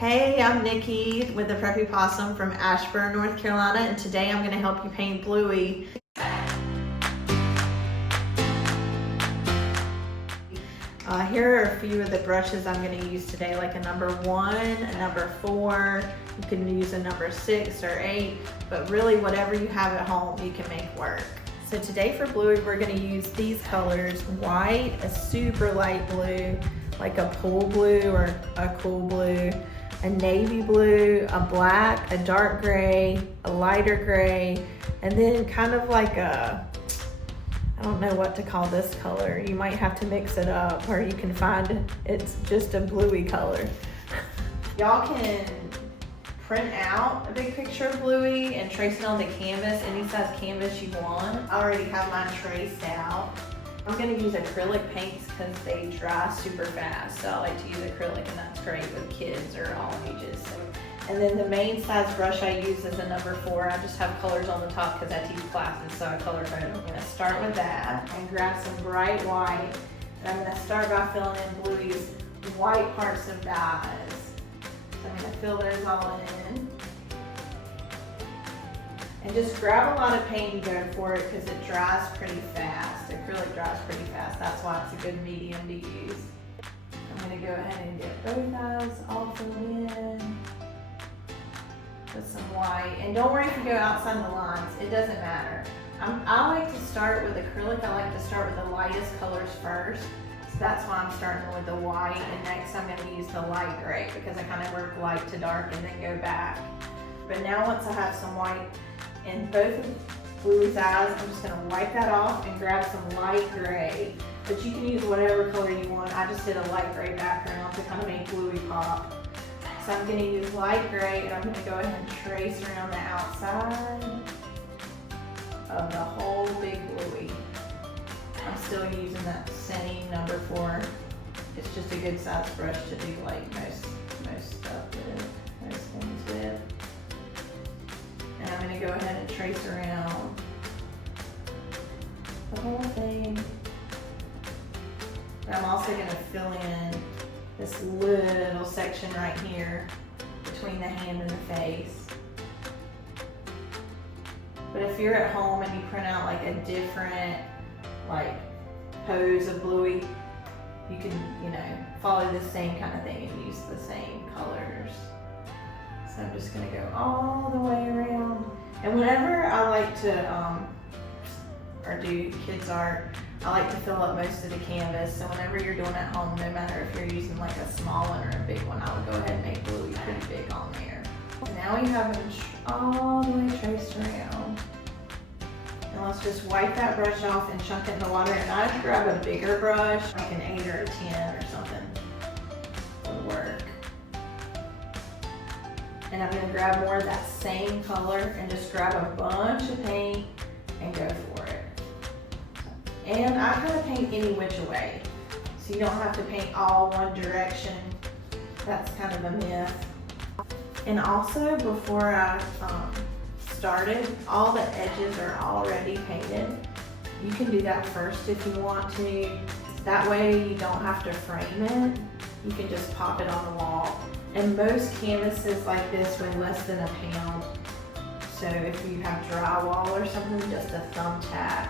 Hey, I'm Nikki with the Preppy Possum from Asheboro, North Carolina, and today I'm going to help you paint Bluey. Here are a few of the brushes I'm going to use today, like a number 1, a number 4, you can use a number 6 or 8, but really whatever you have at home you can make work. So today for Bluey we're going to use these colors: white, a super light blue, like a pool blue or a cool blue, a navy blue, a black, a dark gray, a lighter gray, and then kind of like a, I don't know what to call this color. You might have to mix it up, or you can find it's just a bluey color. Y'all can print out a big picture of Bluey and trace it on the canvas, any size canvas you want. I already have mine traced out. I'm going to use acrylic paints because they dry super fast, so I like to use acrylic, and that's great with kids or all ages. And then the main size brush I use is a number 4. I just have colors on the top because I teach classes, so I color code. I'm going to start with that and grab some bright white, and I'm going to start by filling in Bluey's white parts of the eyes. So I'm going to fill those all in. And just grab a lot of paint and go for it because it dries pretty fast. Acrylic dries pretty fast. That's why it's a good medium to use. I'm going to go ahead and get both eyes all filled in with some white. And don't worry if you go outside the lines. It doesn't matter. I like to start with acrylic. I like to start with the lightest colors first. So that's why I'm starting with the white. And next I'm going to use the light gray because I kind of work light to dark and then go back. But now once I have some white in both of Bluey's eyes, I'm just going to wipe that off and grab some light gray. But you can use whatever color you want. I just did a light gray background to kind of make Bluey pop. So I'm going to use light gray, and I'm going to go ahead and trace around the outside of the whole big Bluey. I'm still using that same number 4. It's just a good size brush to do like most stuff with, most things with. And I'm going to go ahead and trace around the whole thing. But I'm also going to fill in this little section right here between the hand and the face. But if you're at home and you print out like a different like pose of Bluey, you can, follow the same kind of thing and use the same colors. So I'm just going to go all the way around. And whenever I like to or do kids art, I like to fill up most of the canvas. So whenever you're doing at home, no matter if you're using like a small one or a big one, I would go ahead and make Bluey pretty big on there. So now we have them all the way traced around. And let's just wipe that brush off and chunk it in the water. And I would grab a bigger brush, like an 8 or a 10 or something would work. And I'm going to grab more of that same color and just grab a bunch of paint and go for it. And I kind of paint any which way, so you don't have to paint all one direction. That's kind of a myth. And also, before I started, all the edges are already painted. You can do that first if you want to. That way you don't have to frame it. You can just pop it on the wall. And most canvases like this weigh less than a pound. So if you have drywall or something, just a thumbtack.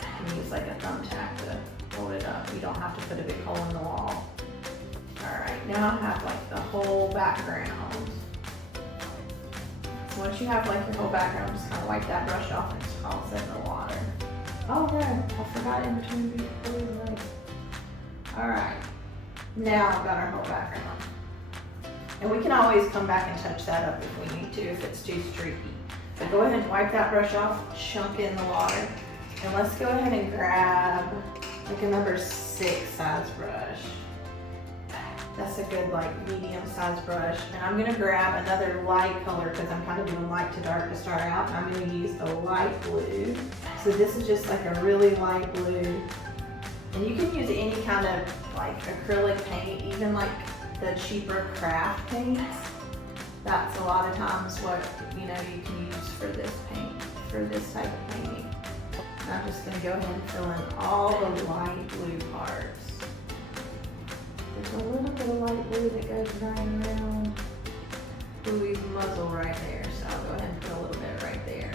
You can use like a thumbtack to hold it up. You don't have to put a big hole in the wall. Alright, now I have like the whole background. So once you have like your whole background, just kind of wipe that brush off and just toss it in the water. Oh no, I forgot in between the legs. Alright, now I've got our whole background. And we can always come back and touch that up if we need to, if it's too streaky. So go ahead and wipe that brush off, chunk it in the water. And let's go ahead and grab like a number 6 size brush. That's a good like medium size brush. And I'm gonna grab another light color because I'm kind of doing light to dark to start out. And I'm gonna use the light blue. So this is just like a really light blue. And you can use any kind of like acrylic paint, even like the cheaper craft paints. That's a lot of times what you can use for this paint, for this type of painting. And I'm just going to go ahead and fill in all the light blue parts. There's a little bit of light blue that goes right around muzzle right there, so I'll go ahead and put a little bit right there.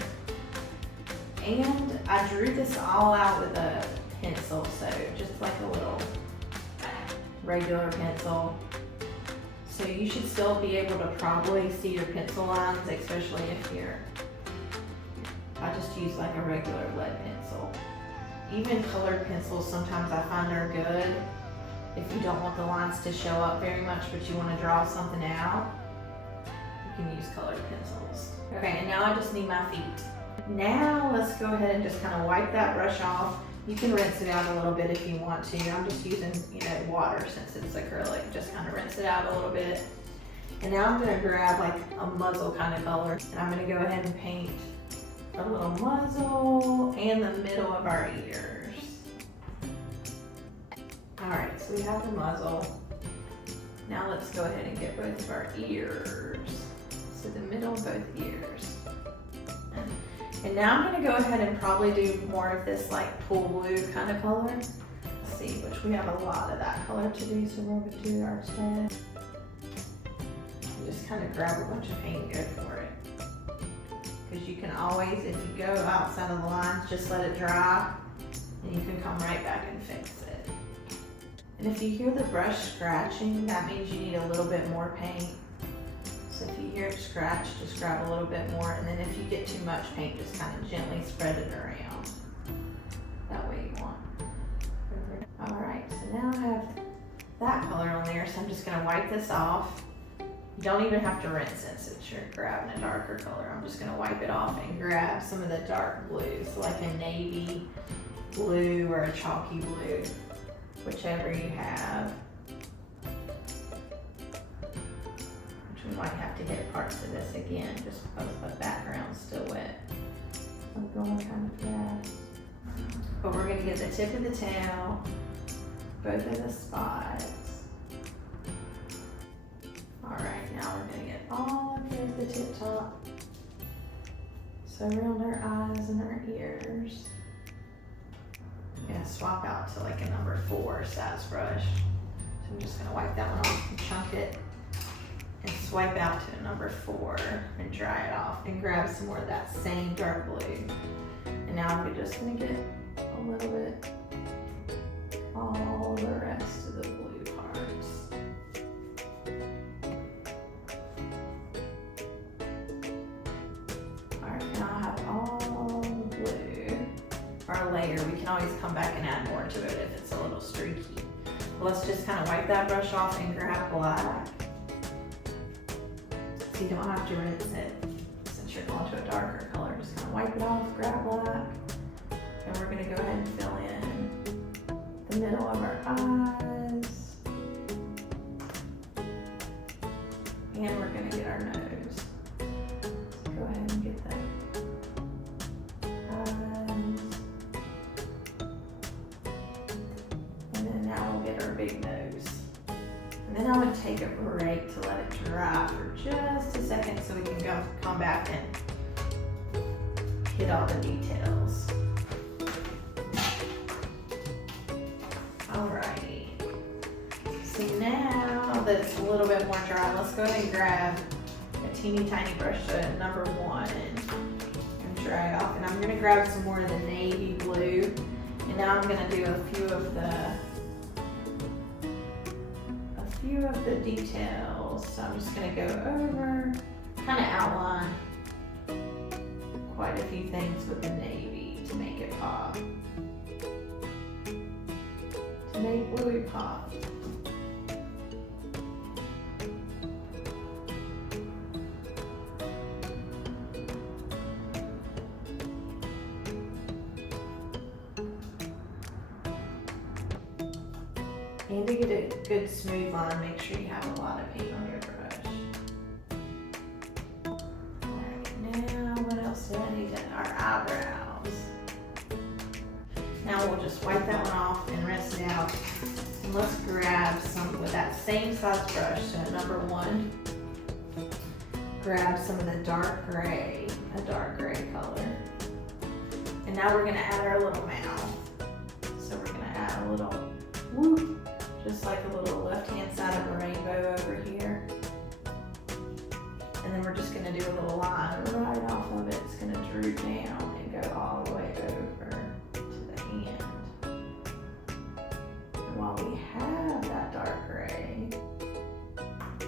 And I drew this all out with a pencil, so just like a little regular pencil. So you should still be able to probably see your pencil lines, especially if I just use like a regular lead pencil. Even colored pencils, sometimes I find they're good if you don't want the lines to show up very much, but you want to draw something out. You can use colored pencils. Okay, and now I just need my feet. Now let's go ahead and just kind of wipe that brush off. You can rinse it out a little bit if you want to. I'm just using, water since it's acrylic. Just kind of rinse it out a little bit. And now I'm going to grab like a muzzle kind of color, and I'm going to go ahead and paint a little muzzle and the middle of our ears. All right, so we have the muzzle. Now let's go ahead and get both of our ears. So the middle of both ears. And now I'm going to go ahead and probably do more of this like pool blue kind of color. Let's see, which we have a lot of that color to do, so we're going to do our head. Just kind of grab a bunch of paint and go for it. Because you can always, if you go outside of the lines, just let it dry, and you can come right back and fix it. And if you hear the brush scratching, that means you need a little bit more paint. So if you hear it scratch, just grab a little bit more, and then if you get too much paint, just kind of gently spread it around. That way you want. All right, so now I have that color on there, so I'm just gonna wipe this off. You don't even have to rinse it since you're grabbing a darker color. I'm just gonna wipe it off and grab some of the dark blues, so like a navy blue or a chalky blue, whichever you have. We might have to hit parts of this again just because the background's still wet. I'm going kind of fast. But we're going to get the tip of the tail, both of the spots. Alright, now we're going to get all up here at the tip top. So around our eyes and our ears. I'm going to swap out to like a number 4 size brush. So I'm just going to wipe that one off and chunk it. And swipe out to a number 4 and dry it off and grab some more of that same dark blue. And now I'm just gonna get a little bit all the rest of the blue parts. All right, now I have all the blue, our layer. We can always come back and add more to it if it's a little streaky. Let's just kind of wipe that brush off and grab black. So you don't have to rinse it since you're going to a darker color. Just kind of wipe it off, grab black, and we're going to go ahead and fill in the middle of our eyes. And we're going to get our nose. So go ahead and get the eyes. And then now we'll get our big nose. And then I would take a break to let it dry for just a second so we can come back and hit all the details. Alrighty. So now that it's a little bit more dry, let's go ahead and grab a teeny tiny brush to number 1 and dry it off. And I'm going to grab some more of the navy blue. And now I'm going to do a few of the details. So I'm just going to go over, kind of outline quite a few things with the navy to make it pop. To make Bluey pop. And to get a good smooth line, make sure you have a lot of paint on your brush. Alright, now what else do I need to, our eyebrows. Now we'll just wipe that one off and rinse it out. And let's grab some with that same size brush, so number 1. Grab some of the dark gray, a dark gray color. And now we're gonna add our little mouth. So we're gonna add a little whoop. Just like a little left-hand side of a rainbow over here. And then we're just gonna do a little line right off of it. It's gonna droop down and go all the way over to the end. And while we have that dark gray,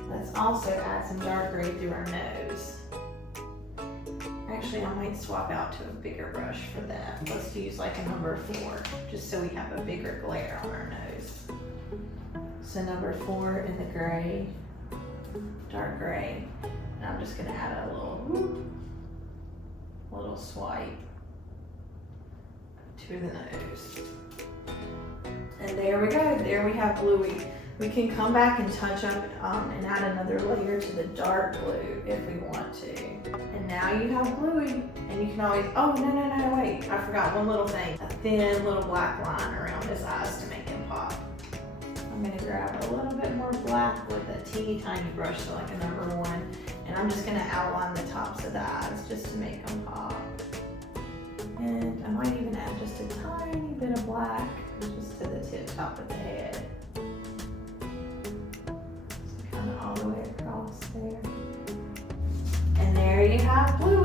let's also add some dark gray through our nose. Actually, I might swap out to a bigger brush for that. Let's use like a number 4, just so we have a bigger glare on our nose. So number 4 in the gray, dark gray. And I'm just gonna add a little swipe to the nose. And there we go, there we have Bluey. We can come back and touch up and add another layer to the dark blue if we want to. And now you have Bluey, and you can always, oh no, wait, I forgot one little thing. A thin little black line around his eyes to make him pop. I'm gonna grab a little bit more black with a teeny tiny brush, so like a number 1, and I'm just gonna outline the tops of the eyes just to make them pop. And I might even add just a tiny bit of black just to the tip top of the head. All the way across there. And there you have Bluey.